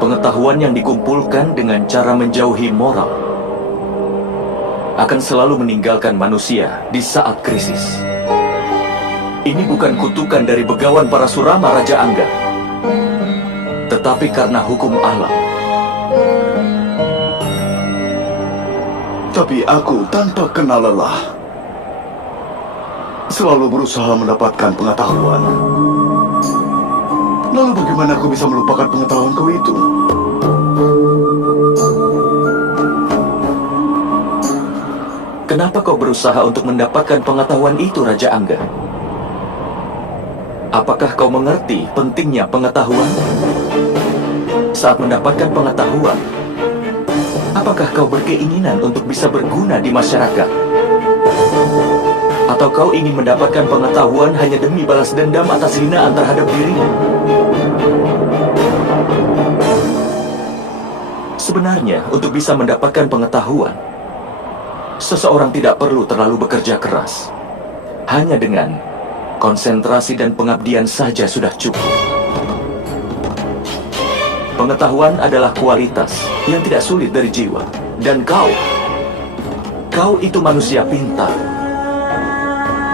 Pengetahuan yang dikumpulkan dengan cara menjauhi moral akan selalu meninggalkan manusia di saat krisis. Ini bukan kutukan dari begawan Parasurama Raja Angga, tetapi karena hukum alam. Tapi aku tanpa kenal lelah selalu berusaha mendapatkan pengetahuan. Lalu bagaimana aku bisa melupakan pengetahuanku itu? Kenapa kau berusaha untuk mendapatkan pengetahuan itu, Raja Angga? Apakah kau mengerti pentingnya pengetahuan? Saat mendapatkan pengetahuan, apakah kau berkeinginan untuk bisa berguna di masyarakat? Atau kau ingin mendapatkan pengetahuan hanya demi balas dendam atas hinaan terhadap dirimu? Sebenarnya, untuk bisa mendapatkan pengetahuan, seseorang tidak perlu terlalu bekerja keras. Hanya dengan konsentrasi dan pengabdian saja sudah cukup. Pengetahuan adalah kualitas yang tidak sulit dari jiwa. Dan kau itu manusia pintar.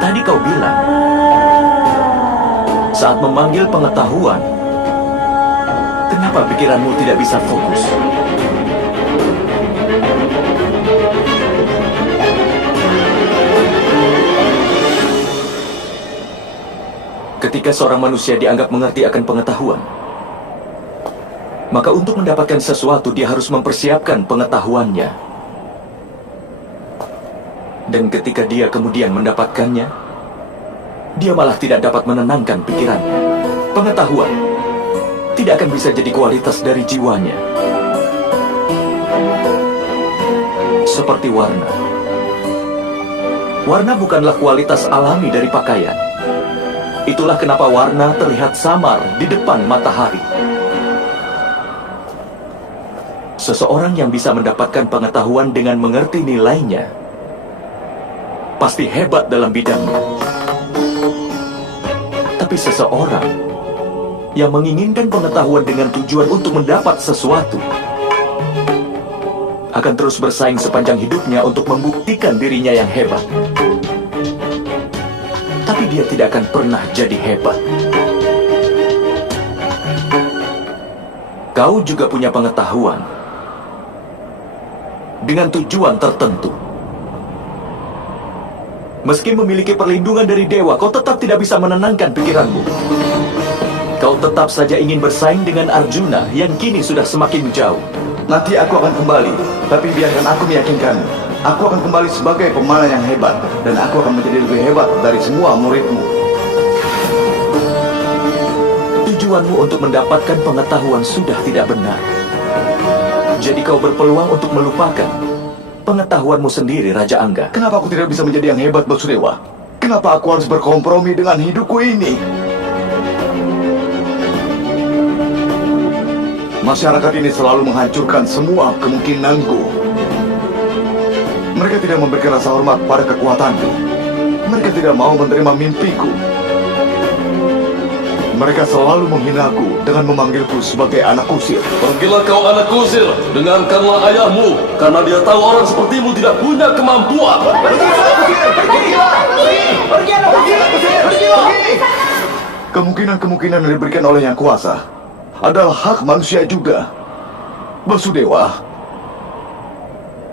Tadi kau bilang, saat memanggil pengetahuan, kenapa pikiranmu tidak bisa fokus? Ketika seorang manusia dianggap mengerti akan pengetahuan, maka untuk mendapatkan sesuatu dia harus mempersiapkan pengetahuannya. Dan ketika dia kemudian mendapatkannya, dia malah tidak dapat menenangkan pikirannya. Pengetahuan tidak akan bisa jadi kualitas dari jiwanya. Seperti warna. Warna bukanlah kualitas alami dari pakaian. Itulah kenapa warna terlihat samar di depan matahari. Seseorang yang bisa mendapatkan pengetahuan dengan mengerti nilainya pasti hebat dalam bidangnya. Tapi seseorang yang menginginkan pengetahuan dengan tujuan untuk mendapat sesuatu akan terus bersaing sepanjang hidupnya untuk membuktikan dirinya yang hebat. Tapi dia tidak akan pernah jadi hebat. Kau juga punya pengetahuan dengan tujuan tertentu. Meski memiliki perlindungan dari dewa, kau tetap tidak bisa menenangkan pikiranmu. Kau tetap saja ingin bersaing dengan Arjuna yang kini sudah semakin jauh. Nanti aku akan kembali, tapi biarkan aku meyakinkanmu. Aku akan kembali sebagai pemanah yang hebat, dan aku akan menjadi lebih hebat dari semua muridmu. Tujuanmu untuk mendapatkan pengetahuan sudah tidak benar. Jadi kau berpeluang untuk melupakan pengetahuanmu sendiri, Raja Angga. Kenapa aku tidak bisa menjadi yang hebat, Basudewa? Kenapa aku harus berkompromi dengan hidupku ini? Masyarakat ini selalu menghancurkan semua kemungkinanku. Mereka tidak memberikan rasa hormat pada kekuatanku. Mereka tidak mau menerima mimpiku. Mereka selalu menghinaku dengan memanggilku sebagai anak kusir. Pergilah kau anak kusir, dengarkanlah ayahmu, karena dia tahu orang sepertimu tidak punya kemampuan. Kemungkinan-kemungkinan yang diberikan oleh Yang Kuasa adalah hak manusia juga. Basudewa,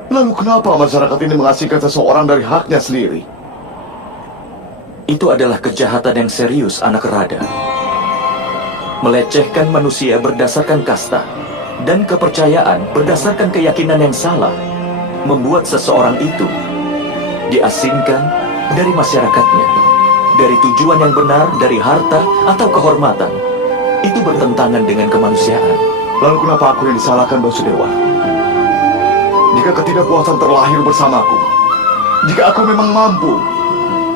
lalu kenapa masyarakat ini mengasingkan seseorang dari haknya sendiri? Itu adalah kejahatan yang serius, anak Rada. Melecehkan manusia berdasarkan kasta dan kepercayaan berdasarkan keyakinan yang salah membuat seseorang itu diasingkan dari masyarakatnya, dari tujuan yang benar, dari harta atau kehormatan. Itu bertentangan dengan kemanusiaan. Lalu kenapa aku yang disalahkan, Basudewa? Jika ketidakpuasan terlahir bersamaku, jika aku memang mampu,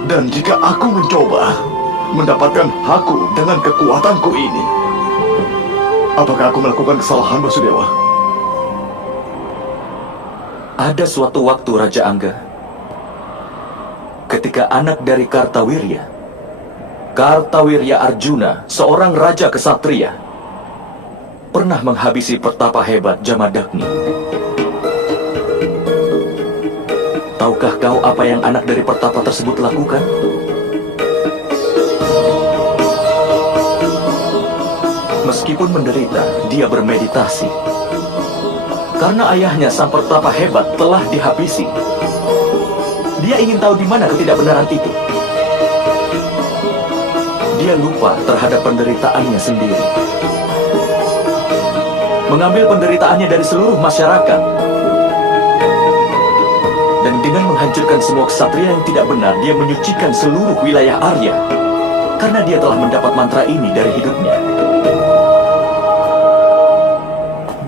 dan jika aku mencoba mendapatkan hakku dengan kekuatanku ini, apakah aku melakukan kesalahan, Basudewa? Ada suatu waktu, Raja Angga, ketika anak dari Kartawirya Kartawirya Arjuna, seorang raja kesatria, pernah menghabisi pertapa hebat Jamadagni. Tahukah kau apa yang anak dari pertapa tersebut lakukan? Meskipun menderita, dia bermeditasi. Karena ayahnya sang pertapa hebat telah dihabisi. Dia ingin tahu di mana ketidakbenaran itu. Dia lupa terhadap penderitaannya sendiri. Mengambil penderitaannya dari seluruh masyarakat. Dan dengan menghancurkan semua ksatria yang tidak benar, dia menyucikan seluruh wilayah Arya. Karena dia telah mendapat mantra ini dari hidupnya.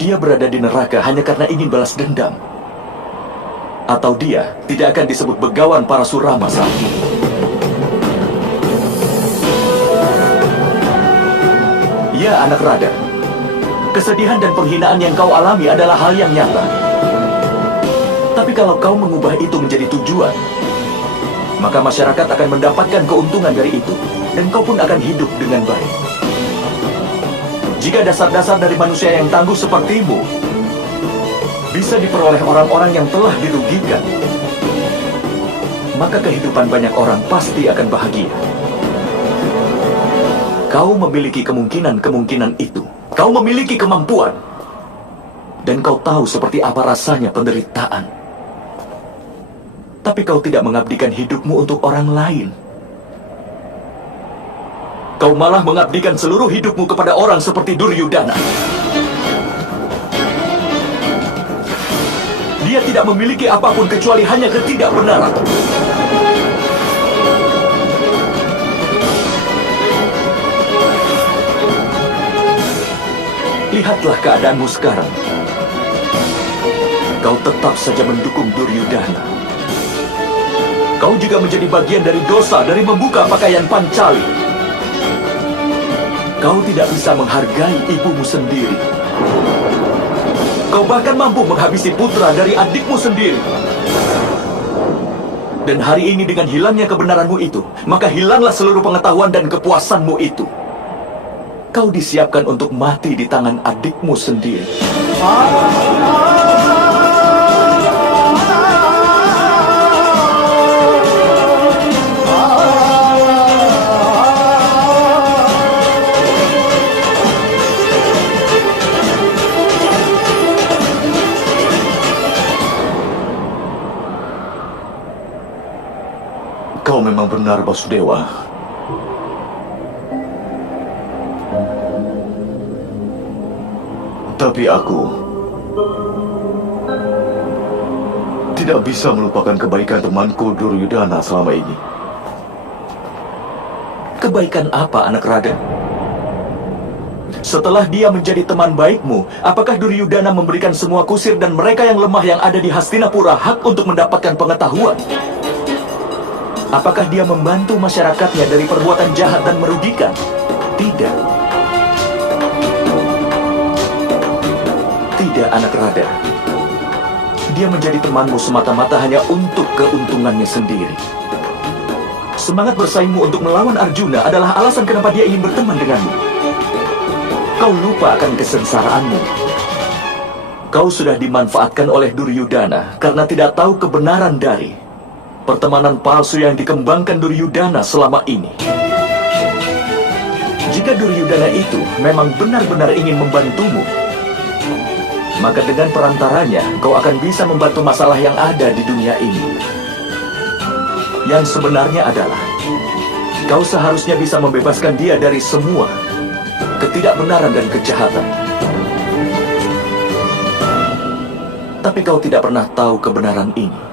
Dia berada di neraka hanya karena ingin balas dendam. Atau dia tidak akan disebut begawan Parasurama saat ini. Ya, anak Rada. Kesedihan dan penghinaan yang kau alami adalah hal yang nyata. Tapi kalau kau mengubah itu menjadi tujuan, maka masyarakat akan mendapatkan keuntungan dari itu, dan kau pun akan hidup dengan baik. Jika dasar-dasar dari manusia yang tangguh sepertimu bisa diperoleh orang-orang yang telah dirugikan, maka kehidupan banyak orang pasti akan bahagia. Kau memiliki kemungkinan itu. Kau memiliki kemampuan. Dan kau tahu seperti apa rasanya penderitaan. Tapi kau tidak mengabdikan hidupmu untuk orang lain. Kau malah mengabdikan seluruh hidupmu kepada orang seperti Duryudana. Dia tidak memiliki apapun kecuali hanya ketidakbenaran. Lihatlah keadaanmu sekarang. Kau tetap saja mendukung Duryudana. Kau juga menjadi bagian dari dosa dari membuka pakaian Pancali. Kau tidak bisa menghargai ibumu sendiri. Kau bahkan mampu menghabisi putra dari adikmu sendiri. Dan hari ini dengan hilangnya kebenaranmu itu, maka hilanglah seluruh pengetahuan dan kepuasanmu itu. Kau disiapkan untuk mati di tangan adikmu sendiri. Kau memang benar, Basudewa. Tapi aku tidak bisa melupakan kebaikan temanku Duryudana selama ini. Kebaikan apa, anak Rada? Setelah dia menjadi teman baikmu, apakah Duryudana memberikan semua kusir dan mereka yang lemah yang ada di Hastinapura hak untuk mendapatkan pengetahuan? Apakah dia membantu masyarakatnya dari perbuatan jahat dan merugikan? Tidak. Tidak, anak Rada. Dia menjadi temanmu semata-mata hanya untuk keuntungannya sendiri. Semangat bersaingmu untuk melawan Arjuna adalah alasan kenapa dia ingin berteman denganmu. Kau lupa akan kesengsaraanmu. Kau sudah dimanfaatkan oleh Duryudana karena tidak tahu kebenaran dari pertemanan palsu yang dikembangkan Duryudana selama ini. Jika Duryudana itu memang benar-benar ingin membantumu, maka dengan perantaranya kau akan bisa membantu masalah yang ada di dunia ini. Yang sebenarnya adalah kau seharusnya bisa membebaskan dia dari semua ketidakbenaran dan kejahatan. Tapi kau tidak pernah tahu kebenaran ini.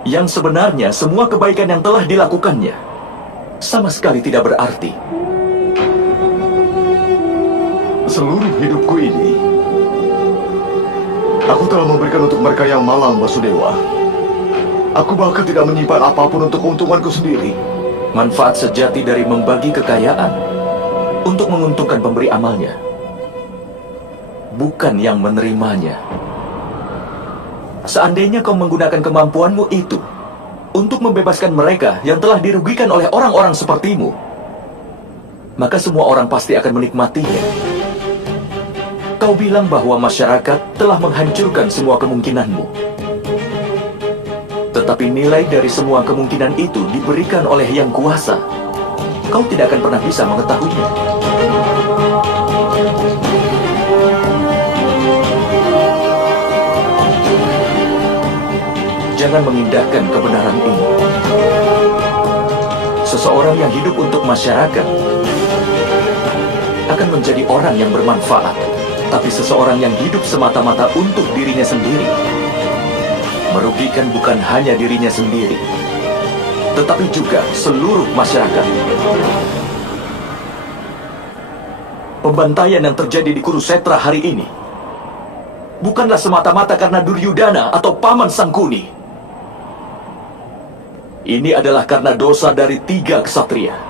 Yang sebenarnya semua kebaikan yang telah dilakukannya sama sekali tidak berarti. Seluruh hidupku ini, aku telah memberikan untuk mereka yang malang, Basudewa. Aku bahkan tidak menyimpan apapun untuk keuntunganku sendiri. Manfaat sejati dari membagi kekayaan untuk menguntungkan pemberi amalnya, bukan yang menerimanya. Seandainya kau menggunakan kemampuanmu itu untuk membebaskan mereka yang telah dirugikan oleh orang-orang sepertimu, maka semua orang pasti akan menikmatinya. Kau bilang bahwa masyarakat telah menghancurkan semua kemungkinanmu. Tetapi nilai dari semua kemungkinan itu diberikan oleh Yang Kuasa. Kau tidak akan pernah bisa mengetahuinya. Jangan mengindahkan kebenaran ini. Seseorang yang hidup untuk masyarakat akan menjadi orang yang bermanfaat. Tapi seseorang yang hidup semata-mata untuk dirinya sendiri merugikan bukan hanya dirinya sendiri, tetapi juga seluruh masyarakat. Pembantaian yang terjadi di Kurusetra hari ini bukanlah semata-mata karena Duryudana atau Paman Sangkuni. Ini adalah karena dosa dari 3 ksatria.